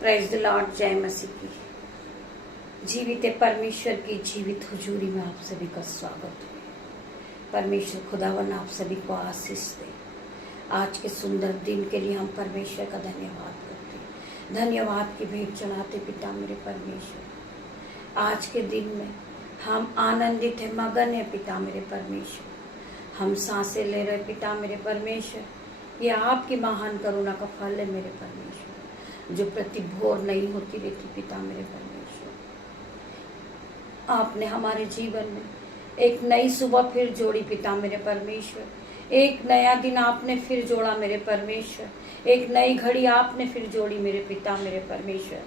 Praise the Lord. जय मसीह की। जीवित परमेश्वर की जीवित हुजूरी में आप सभी का स्वागत है। परमेश्वर खुदावन आप सभी को आशीष दे। आज के सुंदर दिन के लिए हम परमेश्वर का धन्यवाद करते हैं। धन्यवाद की भेंट चढ़ाते पिता मेरे परमेश्वर। आज के दिन में हम आनंदित है, मगन है पिता मेरे परमेश्वर। हम सांसें ले रहे पिता मेरे परमेश्वर। ये आपकी महान करुणा का फल है मेरे परमेश्वर, जो प्रति भोर नहीं होती रहती पिता मेरे परमेश्वर। आपने हमारे जीवन में एक नई सुबह फिर जोड़ी पिता मेरे परमेश्वर। एक नया दिन आपने फिर जोड़ा मेरे परमेश्वर। एक नई घड़ी आपने फिर जोड़ी मेरे पिता मेरे परमेश्वर।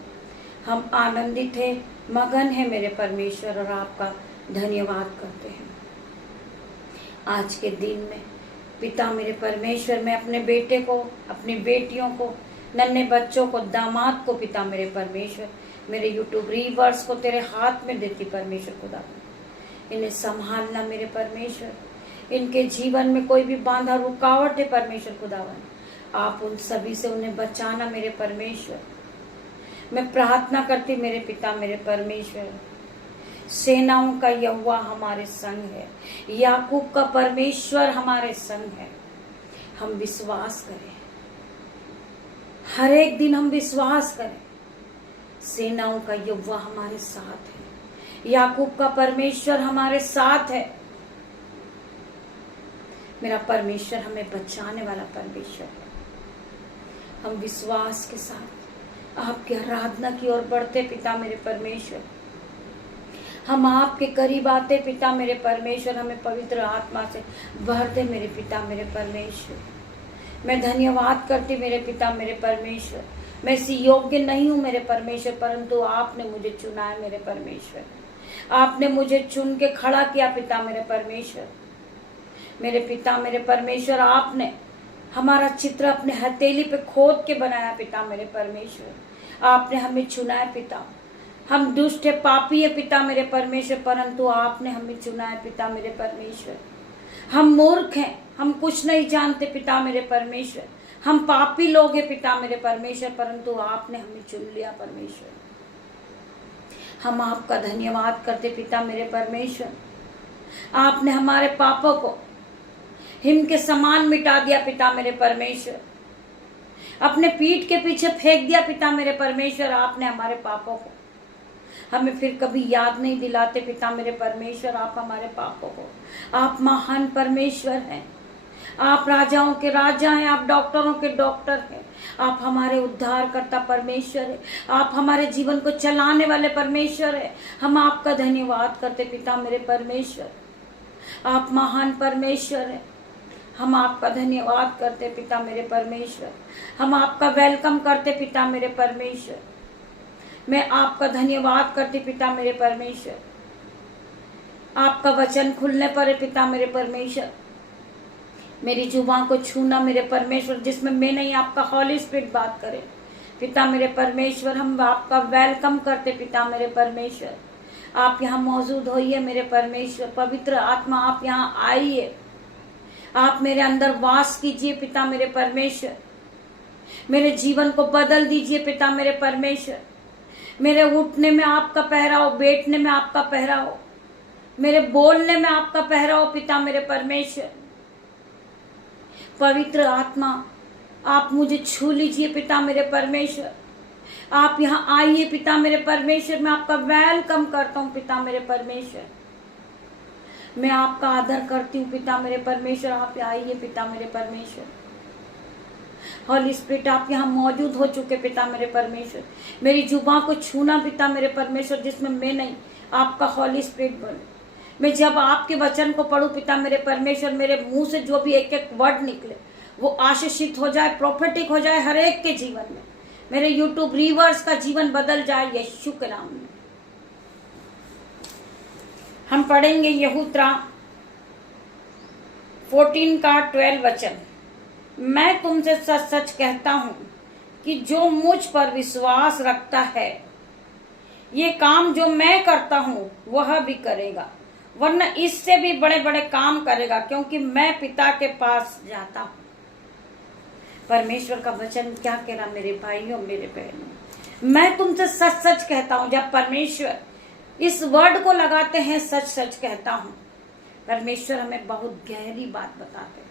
हम आनंदित है, मगन है मेरे परमेश्वर, और आपका धन्यवाद करते हैं। आज के दिन में पिता मेरे परमेश्वर, मैं अपने बेटे को, अपनी बेटियों को, नन्हे बच्चों को, दामाद को पिता मेरे परमेश्वर, मेरे यूट्यूब रीवर्स को तेरे हाथ में देती परमेश्वर खुदा। इन्हें संभालना मेरे परमेश्वर। इनके जीवन में कोई भी बांधा रुकावट है परमेश्वर खुदावन, आप उन सभी से उन्हें बचाना मेरे परमेश्वर। मैं प्रार्थना करती मेरे पिता मेरे परमेश्वर, सेनाओं का यहोवा हमारे संग है, याकूब का परमेश्वर हमारे संग है। हम विश्वास करें, हर एक दिन हम विश्वास करें, सेनाओं का यहोवा हमारे साथ है, याकूब का परमेश्वर हमारे साथ है। मेरा परमेश्वर हमें बचाने वाला परमेश्वर है। हम विश्वास के साथ आपकी आराधना की ओर बढ़ते पिता मेरे परमेश्वर। हम आपके करीब आते पिता मेरे परमेश्वर। हमें पवित्र आत्मा से भरते मेरे पिता मेरे परमेश्वर। मैं धन्यवाद करती मेरे पिता मेरे परमेश्वर। मैं इसी योग्य नहीं हूँ मेरे परमेश्वर, परंतु आपने मुझे चुना है मेरे परमेश्वर। आपने मुझे चुन के खड़ा किया पिता मेरे परमेश्वर। मेरे पिता मेरे परमेश्वर, आपने हमारा चित्र अपने हथेली पे खोद के बनाया पिता मेरे परमेश्वर। आपने हमें चुना है पिता। हम दुष्ट है, पापी है पिता मेरे परमेश्वर, परंतु आपने हमें चुना है पिता मेरे परमेश्वर। हम मूर्ख हैं, हम कुछ नहीं जानते पिता मेरे परमेश्वर। हम पापी लोग हैं पिता मेरे परमेश्वर, परंतु आपने हमें चुन लिया परमेश्वर। हम आपका धन्यवाद करते पिता मेरे परमेश्वर। आपने हमारे पापों को हिम के समान मिटा दिया पिता मेरे परमेश्वर। अपने पीठ के पीछे फेंक दिया पिता मेरे परमेश्वर। आपने हमारे पापों को हमें फिर कभी याद नहीं दिलाते पिता मेरे परमेश्वर। आप हमारे पापों को, आप महान परमेश्वर हैं। आप राजाओं के राजा हैं, आप डॉक्टरों के डॉक्टर हैं। आप हमारे उद्धारकर्ता परमेश्वर है। आप हमारे जीवन को चलाने वाले परमेश्वर है। हम आपका धन्यवाद करते पिता मेरे परमेश्वर। आप महान परमेश्वर है। हम आपका धन्यवाद करते पिता मेरे परमेश्वर। हम आपका वेलकम करते पिता मेरे परमेश्वर। मैं आपका धन्यवाद करती पिता मेरे परमेश्वर। आपका वचन खुलने पर है पिता मेरे परमेश्वर। मेरी जुबान को छूना मेरे परमेश्वर, जिसमें मैं नहीं आपका हॉली स्पिरिट बात करे पिता मेरे परमेश्वर। हम आपका वेलकम करते पिता मेरे परमेश्वर। आप यहाँ मौजूद होइए मेरे परमेश्वर। पवित्र आत्मा आप यहाँ आइए, आप मेरे अंदर वास कीजिए पिता मेरे परमेश्वर। मेरे जीवन को बदल दीजिए पिता मेरे परमेश्वर। मेरे उठने में आपका पहराव, बैठने में आपका पहराव, मेरे बोलने में आपका पहराव पिता मेरे परमेश्वर। पवित्र आत्मा आप मुझे छू लीजिए पिता मेरे परमेश्वर। आप यहाँ आइए पिता मेरे परमेश्वर। मैं आपका वेलकम करता हूँ पिता मेरे परमेश्वर। मैं आपका आदर करती हूँ पिता मेरे परमेश्वर। आप आइए पिता मेरे परमेश्वर। हॉली स्पिरिट आप यहाँ मौजूद हो चुके पिता मेरे परमेश्वर। मेरी जुबान को छूना पिता मेरे परमेश्वर, जिसमें मैं नहीं आपका हॉली स्पिरिट बोले। मैं जब आपके वचन को पढ़ूं पिता मेरे परमेश्वर, मेरे मुंह से जो भी एक एक वर्ड निकले वो आशीषित हो जाए, प्रोफेटिक हो जाए हर एक के जीवन में। मेरे यूट्यूब रीवर्स का जीवन बदल जाए यीशु के नाम में। हम पढ़ेंगे यहूत्रा 14 का 12 वचन। मैं तुमसे सच सच कहता हूं कि जो मुझ पर विश्वास रखता है, ये काम जो मैं करता हूं वह भी करेगा, वरना इससे भी बड़े बड़े काम करेगा, क्योंकि मैं पिता के पास जाता हूं। परमेश्वर का वचन क्या कह रहा मेरे भाइयों मेरे बहनों, मैं तुमसे सच सच कहता हूं। जब परमेश्वर इस वर्ड को लगाते हैं, सच सच कहता हूं, परमेश्वर हमें बहुत गहरी बात बताते हैं।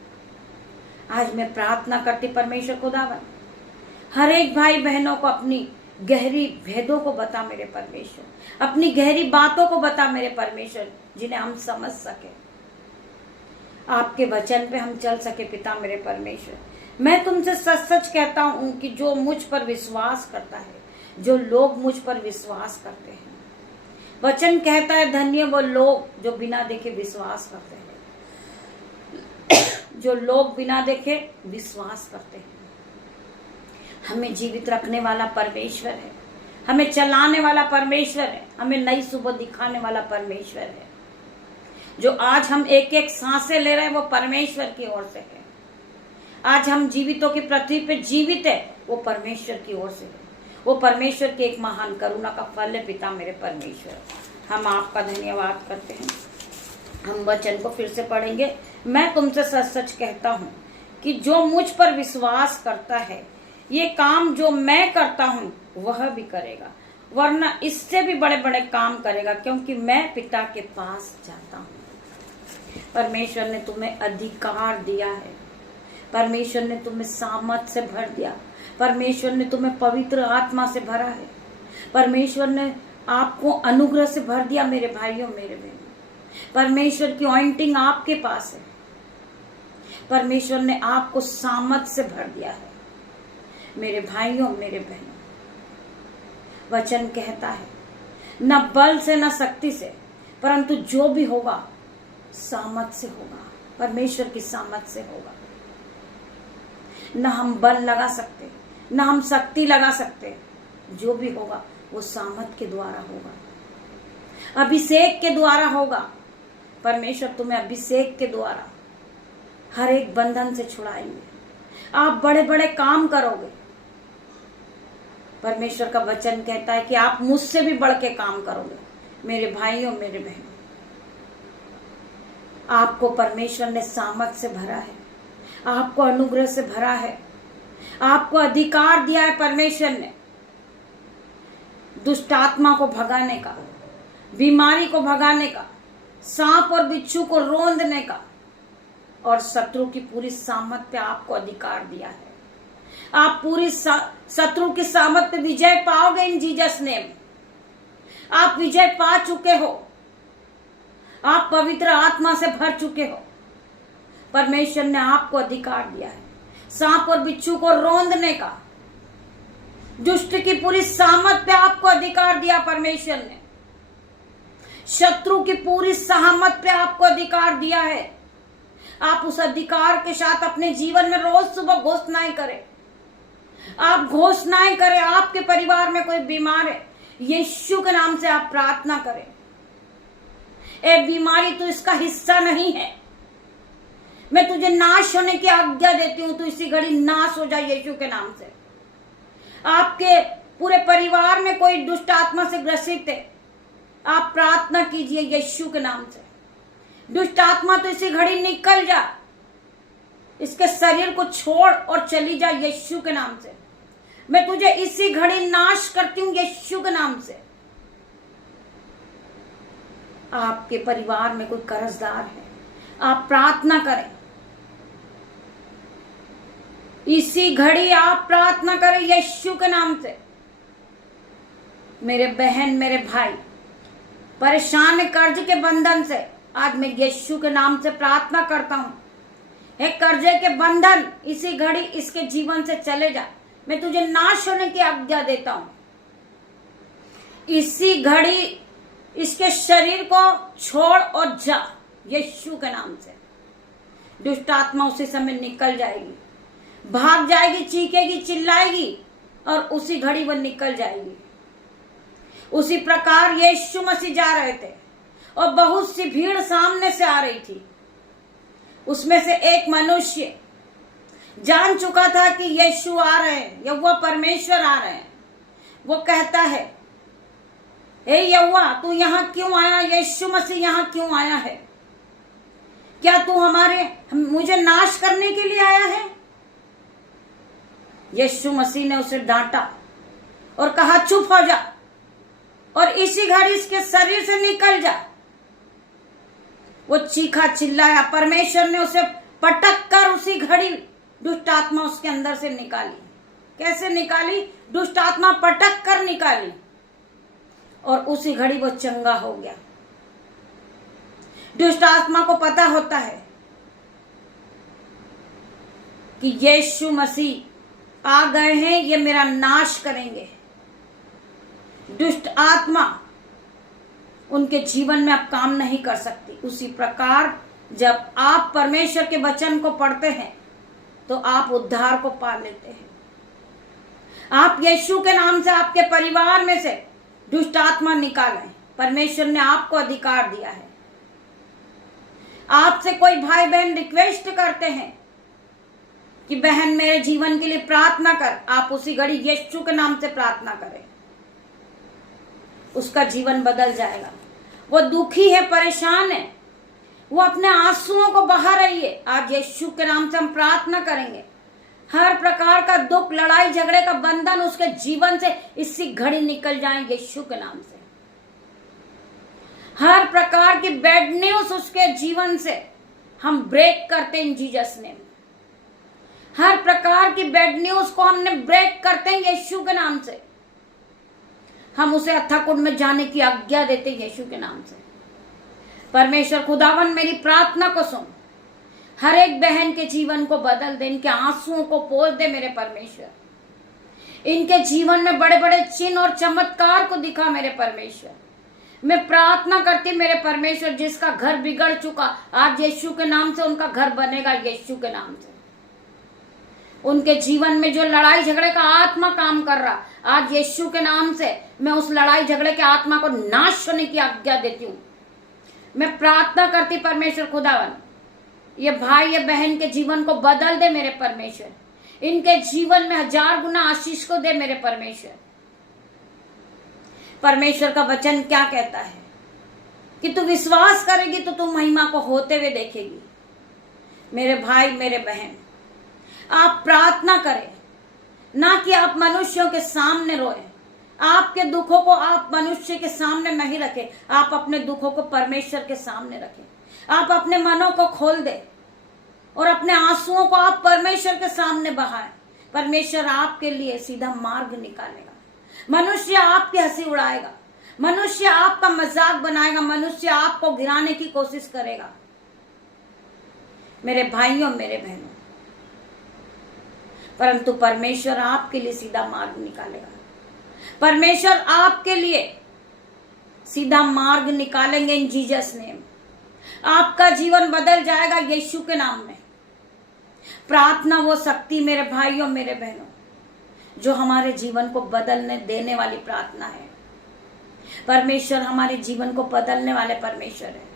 आज मैं प्रार्थना करती, परमेश्वर खुदावन हर एक भाई बहनों को अपनी गहरी भेदों को बता मेरे परमेश्वर, अपनी गहरी बातों को बता मेरे परमेश्वर, जिन्हें हम समझ सके, आपके वचन पे हम चल सके पिता मेरे परमेश्वर। मैं तुमसे सच सच कहता हूं कि जो मुझ पर विश्वास करता है, जो लोग मुझ पर विश्वास करते हैं, वचन कहता है धन्य वो लोग जो बिना देखे विश्वास करते हैं, जो लोग बिना देखे विश्वास करते हैं। हमें जीवित रखने वाला परमेश्वर है, हमें चलाने वाला परमेश्वर है, हमें नई सुबह दिखाने वाला परमेश्वर है। जो आज हम एक एक सांसें ले रहे हैं वो परमेश्वर की ओर से है। आज हम जीवितों की पृथ्वी पे जीवित है, वो परमेश्वर की ओर से है। वो परमेश्वर की एक महान करुणा का फल है पिता मेरे परमेश्वर। हम आपका धन्यवाद करते हैं। हम वचन को फिर से पढ़ेंगे। मैं तुमसे सच सच कहता हूं कि जो मुझ पर विश्वास करता है, ये काम जो मैं करता हूं वह भी करेगा, वरना इससे भी बड़े बड़े काम करेगा, क्योंकि मैं पिता के पास जाता हूं। परमेश्वर ने तुम्हें अधिकार दिया है, परमेश्वर ने तुम्हें सामर्थ से भर दिया, परमेश्वर ने तुम्हें पवित्र आत्मा से भरा है, परमेश्वर ने आपको अनुग्रह से भर दिया मेरे भाइयों मेरे बहनों। परमेश्वर की ऑइंटिंग आपके पास है, परमेश्वर ने आपको सामर्थ से भर दिया है मेरे भाइयों मेरे बहनों। वचन कहता है न बल से न शक्ति से, परंतु जो भी होगा सामर्थ से होगा, परमेश्वर की सामर्थ से होगा। न हम बल लगा सकते, न हम शक्ति लगा सकते, जो भी होगा वो सामर्थ के द्वारा होगा, अभिषेक के द्वारा होगा। परमेश्वर तुम्हें अभिषेक के द्वारा हर एक बंधन से छुड़ाएंगे, आप बड़े बड़े काम करोगे। परमेश्वर का वचन कहता है कि आप मुझसे भी बढ़ के काम करोगे मेरे भाइयों मेरे बहनों। आपको परमेश्वर ने सामर्थ से भरा है, आपको अनुग्रह से भरा है, आपको अधिकार दिया है परमेश्वर ने दुष्ट आत्मा को भगाने का, बीमारी को भगाने का, सांप और बिच्छू को रोंदने का, और शत्रु की पूरी सामर्थ पे आपको अधिकार दिया है। आप पूरी शत्रु की सामर्थ पे विजय पाओगे इन जीसस नेम। आप विजय पा चुके हो, आप पवित्र आत्मा से भर चुके हो। परमेश्वर ने आपको अधिकार दिया है सांप और बिच्छू को रोंदने का, दुष्ट की पूरी सामर्थ पे आपको अधिकार दिया परमेश्वर ने। शत्रु की पूरी सामर्थ पे आपको अधिकार दिया है। आप उस अधिकार के साथ अपने जीवन में रोज सुबह घोषणाएं करें, आप घोषणाएं करें। आपके परिवार में कोई बीमार है, यीशु के नाम से आप प्रार्थना करें, ए बीमारी तू इसका हिस्सा नहीं है, मैं तुझे नाश होने की आज्ञा देती हूं, तू इसी घड़ी नाश हो जाए यीशु के नाम से। आपके पूरे परिवार में कोई दुष्ट आत्मा से ग्रसित है, आप प्रार्थना कीजिए यीशु के नाम से, दुष्ट आत्मा तो इसी घड़ी निकल जा, इसके शरीर को छोड़ और चली जा यीशु के नाम से। मैं तुझे इसी घड़ी नाश करती हूं यीशु के नाम से। आपके परिवार में कोई कर्जदार है, आप प्रार्थना करें, इसी घड़ी आप प्रार्थना करें यीशु के नाम से। मेरे बहन मेरे भाई परेशान कर्ज के बंधन से, आज मैं यीशु के नाम से प्रार्थना करता हूं, हे कर्जे के बंधन इसी घड़ी इसके जीवन से चले जा, मैं तुझे नाश होने की आज्ञा देता हूं। इसी घड़ी इसके शरीर को छोड़ और जा यीशु के नाम से। दुष्ट आत्मा उसी समय निकल जाएगी, भाग जाएगी, चीखेगी, चिल्लाएगी और उसी घड़ी वह निकल जाएगी। उसी प्रकार यीशु मसीह जा रहे थे और बहुत सी भीड़ सामने से आ रही थी। उसमें से एक मनुष्य जान चुका था कि यीशु आ रहे हैं, यहोवा परमेश्वर आ रहे हैं। वो कहता है, हे यहोवा तू यहाँ क्यों आया, यीशु मसीह यहाँ क्यों आया है? क्या तू मुझे नाश करने के लिए आया है? यीशु मसीह ने उसे डांटा और कहा चुप हो जा और इसी घड़ी इसके शरीर से निकल जा। वो चीखा चिल्लाया, परमेश्वर ने उसे पटक कर उसी घड़ी दुष्ट आत्मा उसके अंदर से निकाली। कैसे निकाली? दुष्ट आत्मा पटक कर निकाली और उसी घड़ी वो चंगा हो गया। दुष्ट आत्मा को पता होता है कि यीशु मसीह आ गए हैं, ये मेरा नाश करेंगे। दुष्ट आत्मा उनके जीवन में अब काम नहीं कर सकती। उसी प्रकार जब आप परमेश्वर के वचन को पढ़ते हैं तो आप उद्धार को पा लेते हैं। आप यीशु के नाम से आपके परिवार में से दुष्ट आत्मा निकालें। परमेश्वर ने आपको अधिकार दिया है। आपसे कोई भाई बहन रिक्वेस्ट करते हैं कि बहन मेरे जीवन के लिए प्रार्थना कर, आप उसी घड़ी यीशु के नाम से प्रार्थना करें, उसका जीवन बदल जाएगा। वो दुखी है, परेशान है, वो अपने आंसुओं को बहा रही है, आज यीशु के नाम से हम प्रार्थना करेंगे। हर प्रकार का दुख, लड़ाई झगड़े का बंधन उसके जीवन से इसी घड़ी निकल जाए यीशु के नाम से। हर प्रकार की बैड न्यूज उसके जीवन से हम ब्रेक करते हैं इन जीसस नेम। हर प्रकार की बैड न्यूज को हमने ब्रेक करते हैं यीशु के नाम से। हम उसे अथाकुंड में जाने की आज्ञा देते हैं यीशु के नाम से। परमेश्वर खुदावन मेरी प्रार्थना को सुन, हर एक बहन के जीवन को बदल दे, इनके आंसुओं को पोंछ दे मेरे परमेश्वर। इनके जीवन में बड़े बड़े चिन्ह और चमत्कार को दिखा मेरे परमेश्वर। मैं प्रार्थना करती मेरे परमेश्वर, जिसका घर बिगड़ चुका आज यीशु के नाम से उनका घर बनेगा यीशु के नाम से। उनके जीवन में जो लड़ाई झगड़े का आत्मा काम कर रहा, आज यीशु के नाम से मैं उस लड़ाई झगड़े के आत्मा को नाश होने की आज्ञा देती हूँ। मैं प्रार्थना करती परमेश्वर खुदावन, ये भाई ये बहन के जीवन को बदल दे मेरे परमेश्वर। इनके जीवन में 1000 गुना आशीष को दे मेरे परमेश्वर। परमेश्वर का वचन क्या कहता है कि तू विश्वास करेगी तो तू महिमा को होते हुए देखेगी। मेरे भाई मेरे बहन, आप प्रार्थना करें, ना कि आप मनुष्यों के सामने रोएं। आपके दुखों को आप मनुष्य के सामने नहीं रखें, आप अपने दुखों को परमेश्वर के सामने रखें। आप अपने मनों को खोल दें और अपने आंसुओं को आप परमेश्वर के सामने बहाएं। परमेश्वर आपके लिए सीधा मार्ग निकालेगा। मनुष्य आपकी हंसी उड़ाएगा, मनुष्य आपका मजाक बनाएगा, मनुष्य आपको गिराने की कोशिश करेगा। मेरे भाइयों मेरे बहनों, परंतु परमेश्वर आपके लिए सीधा मार्ग निकालेगा। परमेश्वर आपके लिए सीधा मार्ग निकालेंगे इन जीसस नेम। आपका जीवन बदल जाएगा यीशु के नाम में। प्रार्थना वो शक्ति मेरे भाइयों मेरे बहनों जो हमारे जीवन को बदलने देने वाली प्रार्थना है। परमेश्वर हमारे जीवन को बदलने वाले परमेश्वर है।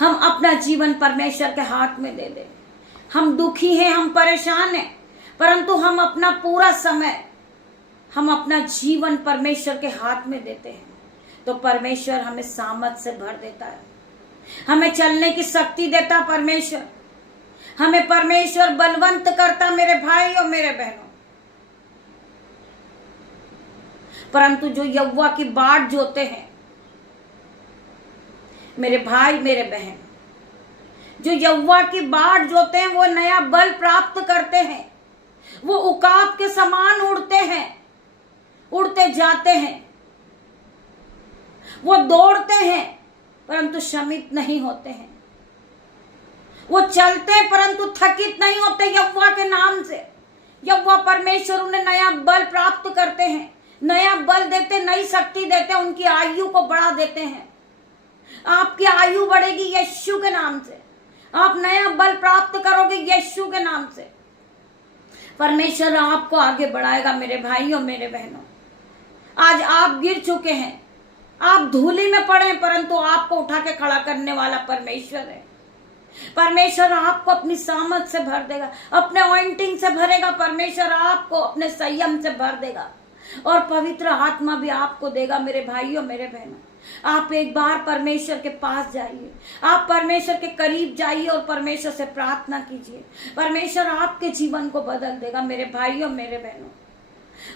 हम अपना जीवन परमेश्वर के हाथ में दे दें। हम दुखी हैं, हम परेशान हैं, परंतु हम अपना पूरा समय, हम अपना जीवन परमेश्वर के हाथ में देते हैं तो परमेश्वर हमें सामर्थ से भर देता है, हमें चलने की शक्ति देता परमेश्वर। हमें परमेश्वर बलवंत करता मेरे भाई और मेरे बहनों। परंतु जो यहोवा की बाट जोते हैं मेरे भाई मेरे बहन, जो यहोवा की बाट जोते हैं वो नया बल प्राप्त करते हैं। वो उकाब के समान उड़ते हैं, उड़ते जाते हैं। वो दौड़ते हैं परंतु श्रमित नहीं होते हैं। वो चलते हैं परंतु थकित नहीं होते यहोवा के नाम से। यहोवा परमेश्वर उन्हें नया बल प्राप्त करते हैं, नया बल देते, नई शक्ति देते, उनकी आयु को बढ़ा देते हैं। आपकी आयु बढ़ेगी यीशु के नाम से। आप नया बल प्राप्त करोगे यीशु के नाम से। परमेश्वर आपको आगे बढ़ाएगा मेरे भाइयों मेरे बहनों। आज आप गिर चुके हैं, आप धूली में पड़े हैं, परंतु आपको उठा के खड़ा करने वाला परमेश्वर है। परमेश्वर आपको अपनी सामर्थ से भर देगा, अपने ऑइंटिंग से भरेगा। परमेश्वर आपको अपने संयम से भर देगा और पवित्र आत्मा भी आपको देगा मेरे भाइयों मेरे बहनों। आप एक बार परमेश्वर के पास जाइए, आप परमेश्वर के करीब जाइए और परमेश्वर से प्रार्थना कीजिए। परमेश्वर आपके जीवन को बदल देगा मेरे भाइयों मेरे बहनों।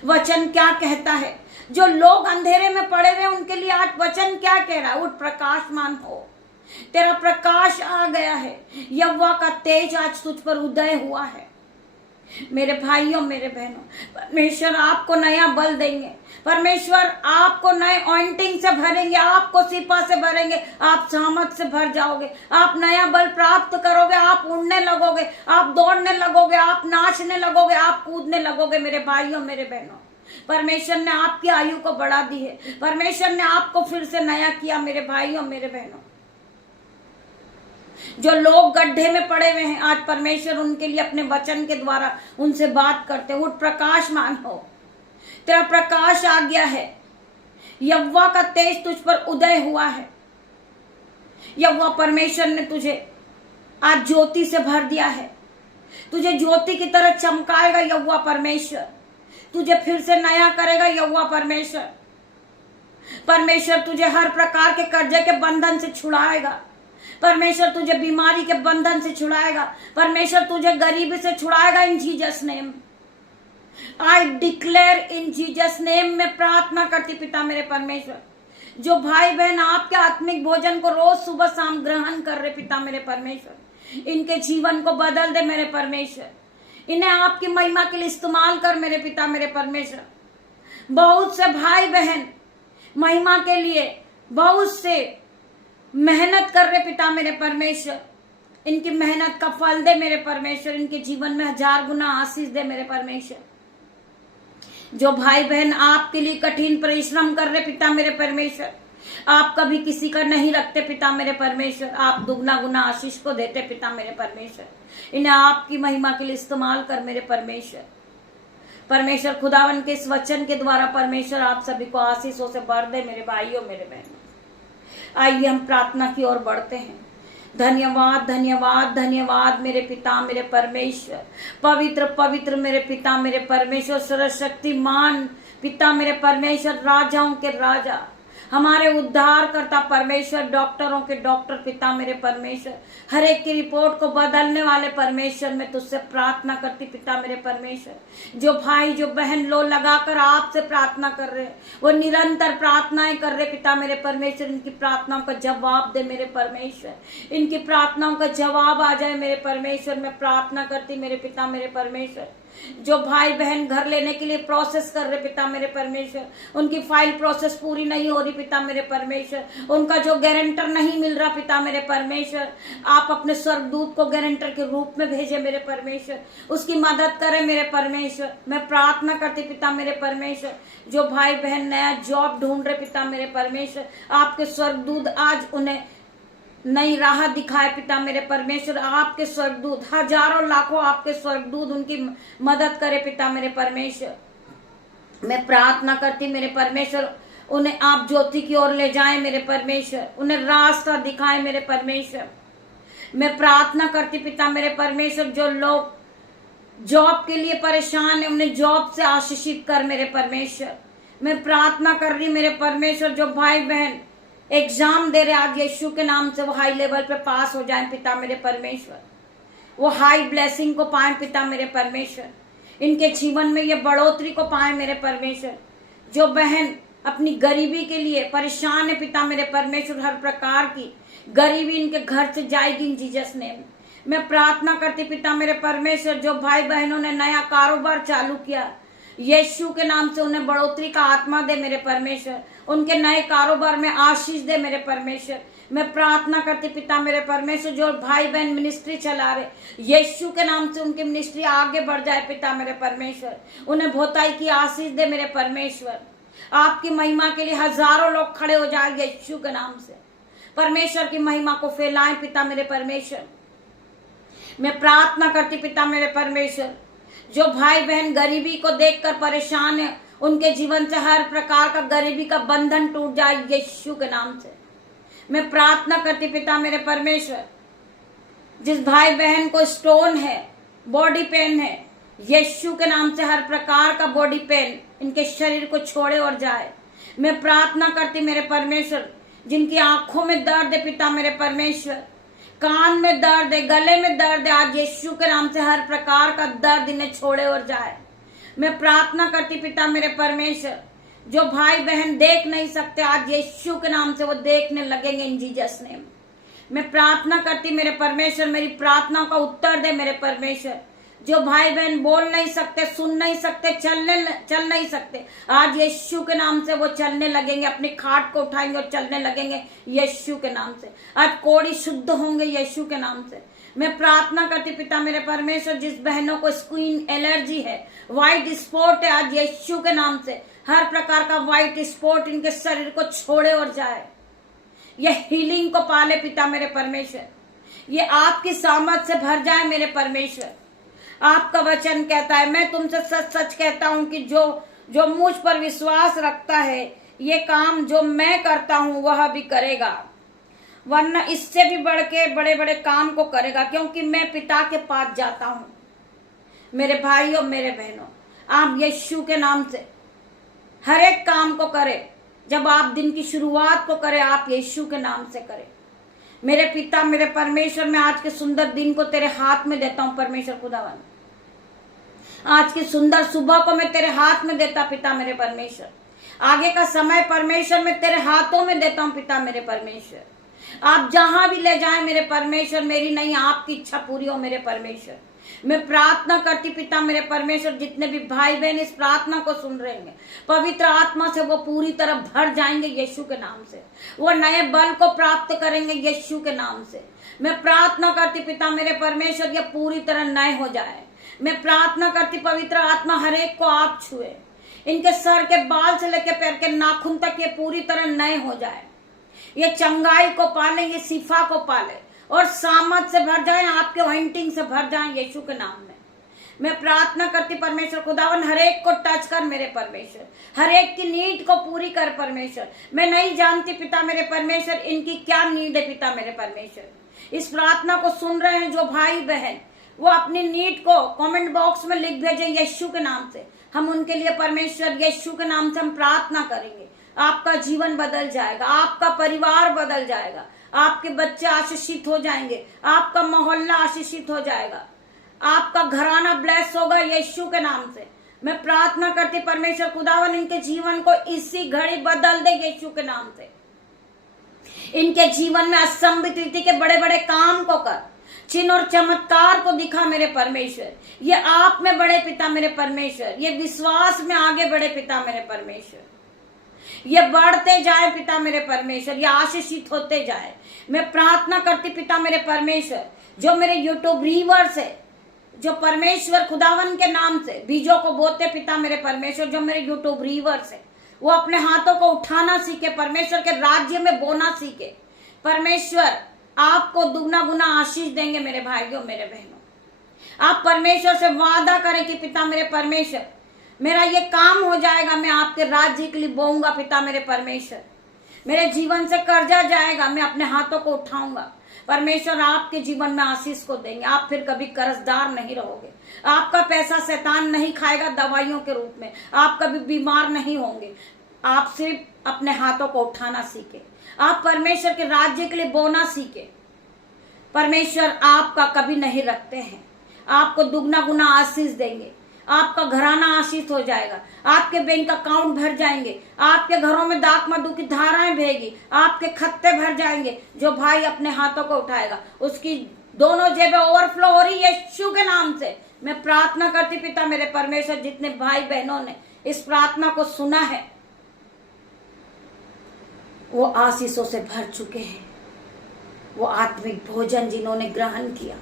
वचन क्या कहता है? जो लोग अंधेरे में पड़े हुए उनके लिए आज वचन क्या कह रहा है? उठ प्रकाशमान हो, तेरा प्रकाश आ गया है, यहोवा का तेज आज तुझ पर उदय हुआ है। मेरे भाइयों मेरे बहनों, परमेश्वर आपको नया बल देंगे, परमेश्वर आपको नए ऑइंटिंग से भरेंगे, आपको सिपा से भरेंगे, आप सामर्थ से भर जाओगे, आप नया बल प्राप्त करोगे, आप उड़ने लगोगे, आप दौड़ने लगोगे, आप नाचने लगोगे, आप कूदने लगोगे। मेरे भाइयों मेरे बहनों, परमेश्वर ने आपकी आयु को बढ़ा दी है, परमेश्वर ने आपको फिर से नया किया। मेरे भाइयों मेरे बहनों, जो लोग गड्ढे में पड़े हुए हैं, आज परमेश्वर उनके लिए अपने वचन के द्वारा उनसे बात करते हैं। उठ प्रकाशमान हो, तेरा प्रकाश आ गया है, यहोवा का तेज तुझ पर उदय हुआ है। यहोवा परमेश्वर ने तुझे आज ज्योति से भर दिया है, तुझे ज्योति की तरह चमकाएगा। यहोवा परमेश्वर तुझे फिर से नया करेगा। यहोवा परमेश्वर तुझे हर प्रकार के कर्जे के बंधन से छुड़ाएगा, परमेश्वर तुझे बीमारी के बंधन से छुड़ाएगा, परमेश्वर तुझे गरीबी से छुड़ाएगा। In Jesus name I declare, in Jesus name में प्रार्थना करती पिता मेरे परमेश्वर, जो भाई बहन आपके आत्मिक भोजन को रोज सुबह शाम ग्रहण कर रहे पिता मेरे परमेश्वर, इनके जीवन को बदल दे मेरे परमेश्वर, इन्हें आपकी महिमा के लिए इस्तेमाल कर मेरे पिता मेरे परमेश्वर। बहुत से भाई बहन महिमा के लिए बहुत से मेहनत कर रहे पिता मेरे परमेश्वर, इनकी मेहनत का फल दे मेरे परमेश्वर, इनके जीवन में 1000 गुना आशीष दे मेरे परमेश्वर। जो भाई बहन आपके लिए कठिन परिश्रम कर रहे पिता मेरे परमेश्वर, आप कभी किसी का नहीं रखते पिता मेरे परमेश्वर, आप दुगना गुना आशीष को देते पिता मेरे परमेश्वर। इन्हें आपकी महिमा के लिए इस्तेमाल कर मेरे परमेश्वर। परमेश्वर खुदावन के इस वचन के द्वारा परमेश्वर आप सभी को आशीषों से भर दे मेरे भाइयों मेरे बहनों। आइए हम प्रार्थना की ओर बढ़ते हैं। धन्यवाद धन्यवाद धन्यवाद मेरे पिता मेरे परमेश्वर, पवित्र पवित्र मेरे पिता मेरे परमेश्वर, सर्वशक्तिमान पिता मेरे परमेश्वर, राजाओं के राजा, हमारे उद्धार करता परमेश्वर, डॉक्टरों के डॉक्टर पिता मेरे परमेश्वर, हर एक की रिपोर्ट को बदलने वाले परमेश्वर, मैं तुझसे प्रार्थना करती पिता मेरे परमेश्वर। जो भाई जो बहन लो लगाकर आपसे प्रार्थना कर रहे हैं, वो निरंतर प्रार्थनाएं कर रहे पिता मेरे परमेश्वर, इनकी प्रार्थनाओं का जवाब दे मेरे परमेश्वर, इनकी प्रार्थनाओं का जवाब आ जाए मेरे परमेश्वर। मैं प्रार्थना करती मेरे पिता मेरे परमेश्वर, जो भाई बहन घर लेने के लिए प्रोसेस कर रहे पिता मेरे परमेश्वर, उनकी फाइल प्रोसेस पूरी नहीं हो रही पिता मेरे परमेश्वर, उनका जो गारंटर नहीं मिल रहा पिता मेरे परमेश्वर, आप अपने स्वर्गदूत को गारंटर के रूप में भेजे मेरे परमेश्वर, उसकी मदद करें मेरे परमेश्वर। मैं प्रार्थना करती पिता मेरे परमेश्वर, जो भाई बहन नया जॉब ढूंढ रहे पिता मेरे परमेश्वर, आपके स्वर्गदूत आज उन्हें नई राह दिखाए पिता मेरे परमेश्वर, आपके स्वर्गदूत हजारों लाखों आपके स्वर्गदूत उनकी मदद करे पिता मेरे परमेश्वर। मैं प्रार्थना करती मेरे परमेश्वर, उन्हें आप ज्योति की ओर ले जाएं मेरे परमेश्वर, उन्हें रास्ता दिखाएं मेरे परमेश्वर। मैं प्रार्थना करती पिता मेरे परमेश्वर, जो लोग जॉब के लिए परेशान है उन्हें जॉब से आशीषित कर मेरे परमेश्वर। मैं प्रार्थना कर रही मेरे परमेश्वर, जो भाई बहन एग्जाम दे रहे आज यीशु के नाम से वो हाई लेवल पे पास हो जाएं पिता मेरे परमेश्वर, वो हाई ब्लेसिंग को पाएं पिता मेरे परमेश्वर, इनके जीवन में ये बढ़ोतरी को पाएं मेरे परमेश्वर। जो बहन अपनी गरीबी के लिए परेशान है पिता मेरे परमेश्वर, हर प्रकार की गरीबी इनके घर से जाएगी इन जीसस नेम। मैं प्रार्थना करती पिता मेरे परमेश्वर, जो भाई बहनों ने नया कारोबार चालू किया यीशु के नाम से उन्हें बढ़ोतरी का आत्मा दे मेरे परमेश्वर, उनके नए कारोबार में आशीष दे मेरे परमेश्वर। मैं प्रार्थना करती पिता मेरे परमेश्वर, जो भाई बहन मिनिस्ट्री चला रहे यीशु के नाम से उनकी मिनिस्ट्री आगे बढ़ जाए पिता मेरे परमेश्वर, उन्हें बहुताई की आशीष दे मेरे परमेश्वर। आपकी महिमा के लिए हजारों लोग खड़े हो जाए यीशु के नाम से, परमेश्वर की महिमा को फैलाएं पिता मेरे परमेश्वर। मैं प्रार्थना करती पिता मेरे परमेश्वर, जो भाई बहन गरीबी को देखकर परेशान है उनके जीवन से हर प्रकार का गरीबी का बंधन टूट जाए यीशु के नाम से। मैं प्रार्थना करती पिता मेरे परमेश्वर, जिस भाई बहन को स्टोन है, बॉडी पेन है, यीशु के नाम से हर प्रकार का बॉडी पेन इनके शरीर को छोड़े और जाए। मैं प्रार्थना करती मेरे परमेश्वर, जिनकी आंखों में दर्द है पिता मेरे परमेश्वर, कान में दर्द है, गले में दर्द है, आज यीशु के नाम से हर प्रकार का दर्द इन्हें छोड़े और जाए। मैं प्रार्थना करती पिता मेरे परमेश्वर, जो भाई बहन देख नहीं सकते, आज यीशु के नाम से वो देखने लगेंगे इन जीसस नेम। मैं प्रार्थना करती मेरे परमेश्वर, मेरी प्रार्थना का उत्तर दे मेरे परमेश्वर। जो भाई बहन बोल नहीं सकते, सुन नहीं सकते, चल नहीं सकते, आज यीशु के नाम से वो चलने लगेंगे, अपनी खाट को उठाएंगे और चलने लगेंगे यीशु के नाम से। आज कोढ़ी शुद्ध होंगे यीशु के नाम से। मैं प्रार्थना करती पिता मेरे परमेश्वर, जिस बहनों को स्किन एलर्जी है, व्हाइट स्पॉट है, आज यीशु के नाम से हर प्रकार का व्हाइट स्पॉट इनके शरीर को छोड़े और जाए। ये हीलिंग को पाले पिता मेरे परमेश्वर, ये आपकी सामर्थ से भर जाए मेरे परमेश्वर। आपका वचन कहता है, मैं तुमसे सच सच कहता हूं कि जो मुझ पर विश्वास रखता है, ये काम जो मैं करता हूं वह भी करेगा, वरना इससे भी बढ़ के बड़े बड़े काम को करेगा, क्योंकि मैं पिता के पास जाता हूं। मेरे भाइयों मेरे बहनों, आप यीशु के नाम से हर एक काम को करें। जब आप दिन की शुरुआत को करें, आप यीशु के नाम से करें। मेरे पिता मेरे परमेश्वर, मैं आज के सुंदर दिन को तेरे हाथ में देता हूं परमेश्वर खुदावन। आज की सुंदर सुबह को मैं तेरे हाथ में देता पिता मेरे परमेश्वर। आगे का समय परमेश्वर मैं तेरे हाथों में देता हूं पिता मेरे परमेश्वर। आप जहां भी ले जाएं मेरे परमेश्वर, मेरी नहीं आपकी इच्छा पूरी हो मेरे परमेश्वर। मैं प्रार्थना करती पिता मेरे परमेश्वर, जितने भी भाई बहन इस प्रार्थना को सुन रहे हैं, पवित्र आत्मा से वो पूरी तरह भर जाएंगे यीशु के नाम से। वो नए बल को प्राप्त करेंगे यीशु के नाम से। मैं प्रार्थना करती पिता मेरे परमेश्वर, ये पूरी तरह नए हो जाए। मैं प्रार्थना करती पवित्र आत्मा हर एक को आप छुए, इनके सर के बाल से लेकर पैर के नाखून तक ये पूरी तरह नए हो जाए। ये चंगाई को पाले, ये शिफा को पाले और सामर्थ से भर जाए, आपके ऑइंटिंग से भर जाए यीशु के नाम में। मैं प्रार्थना करती परमेश्वर खुदावन, हर एक को टच कर मेरे परमेश्वर, हर एक की नीड को पूरी कर परमेश्वर। मैं नहीं जानती पिता मेरे परमेश्वर इनकी क्या नीड है पिता मेरे परमेश्वर। इस प्रार्थना को सुन रहे हैं जो भाई बहन, वो अपनी नीड को कमेंट बॉक्स में लिख भेजे यीशु के नाम से। हम उनके लिए परमेश्वर यीशु के नाम से हम प्रार्थना करेंगे। आपका जीवन बदल जाएगा, आपका परिवार बदल जाएगा, आपके बच्चे आशीषित हो जाएंगे, आपका मोहल्ला आशीषित हो जाएगा, आपका घराना ब्लेस होगा यीशु के नाम से। मैं प्रार्थना करती परमेश्वर खुदावन, इनके जीवन को इसी घड़ी बदल दे यीशु के नाम से। इनके जीवन में असंभव रीति के बड़े बड़े काम को कर, चिन्ह और चमत्कार को दिखा मेरे परमेश्वर। ये आप में बड़े पिता मेरे परमेश्वर, ये विश्वास में आगे बढ़े पिता मेरे परमेश्वर, ये बढ़ते जाए पिता मेरे परमेश्वर, ये आशीषित होते जाए। मैं प्रार्थना करती पिता मेरे परमेश्वर, जो मेरे यूट्यूब व्यूअर्स है, जो परमेश्वर खुदावन के नाम से बीजों को बोते पिता मेरे परमेश्वर, जो मेरे यूट्यूब व्यूअर्स है, वो अपने हाथों को उठाना सीखे, परमेश्वर के राज्य में बोना सीखे। परमेश्वर आपको दुगना गुना आशीष देंगे मेरे भाइयों मेरे बहनों। आप परमेश्वर से वादा करें कि पिता मेरे परमेश्वर, मेरा ये काम हो जाएगा, मैं आपके राज्य के लिए बोऊंगा पिता मेरे परमेश्वर। मेरे जीवन से कर्जा जाएगा, मैं अपने हाथों को उठाऊंगा। परमेश्वर आपके जीवन में आशीष को देंगे, आप फिर कभी कर्जदार नहीं रहोगे। आपका पैसा शैतान नहीं खाएगा दवाइयों के रूप में, आप कभी बीमार नहीं होंगे। आप सिर्फ अपने हाथों को उठाना सीखे, आप परमेश्वर के राज्य के लिए बोना सीखे। परमेश्वर आपका कभी नहीं रखते हैं, आपको दुगना गुना आशीष देंगे। आपका घराना आशीष हो जाएगा, आपके बैंक अकाउंट भर जाएंगे, आपके घरों में दाख मधु की धाराएं बहेगी, आपके खत्ते भर जाएंगे। जो भाई अपने हाथों को उठाएगा उसकी दोनों जेबें ओवरफ्लो हो रही है यीशु के नाम से। मैं प्रार्थना करती पिता मेरे परमेश्वर, जितने भाई बहनों ने इस प्रार्थना को सुना है वो आशीषों से भर चुके हैं। वो आत्मिक भोजन जिन्होंने ग्रहण किया,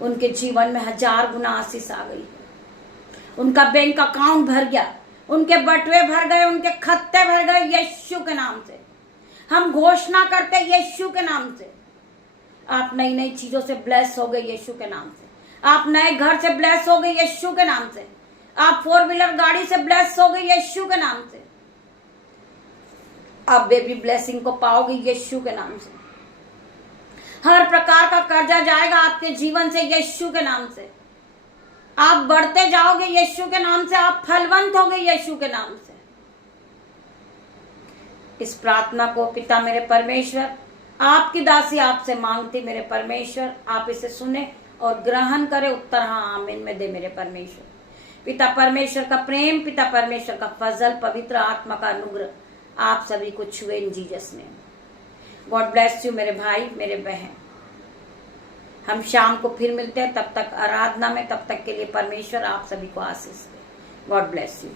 उनके जीवन में 1000 गुना आशीष आ गई। उनका बैंक अकाउंट भर गया, उनके बटुए भर गए, उनके खत्ते भर गए यीशु के नाम से। हम घोषणा करते यीशु के नाम से। आप नई नई चीजों से ब्लेस हो गए यीशु के नाम से। आप नए घर से ब्लेस हो गए यीशु के नाम से। आप 4 व्हीलर गाड़ी से ब्लेस हो गए यीशु के नाम से। आप बेबी ब्लेसिंग को पाओगे यीशु के नाम से। हर प्रकार का कर्जा जाएगा आपके जीवन से यीशु के नाम से। आप बढ़ते जाओगे यीशु के नाम से, आप फलवंत होगे यीशु के नाम से। इस प्रार्थना को पिता मेरे परमेश्वर, आपकी दासी आपसे मांगती मेरे परमेश्वर, आप इसे सुने और ग्रहण करे। उत्तर हाँ आमीन में दे मेरे परमेश्वर। पिता परमेश्वर का प्रेम, पिता परमेश्वर का फजल, पवित्र आत्मा का अनुग्रह आप सभी को छुए इन Jesus name. God bless you मेरे भाई, मेरे बहन। हम शाम को फिर मिलते हैं, तब तक आराधना में, तब तक के लिए परमेश्वर आप सभी को आशीष दे। God bless you.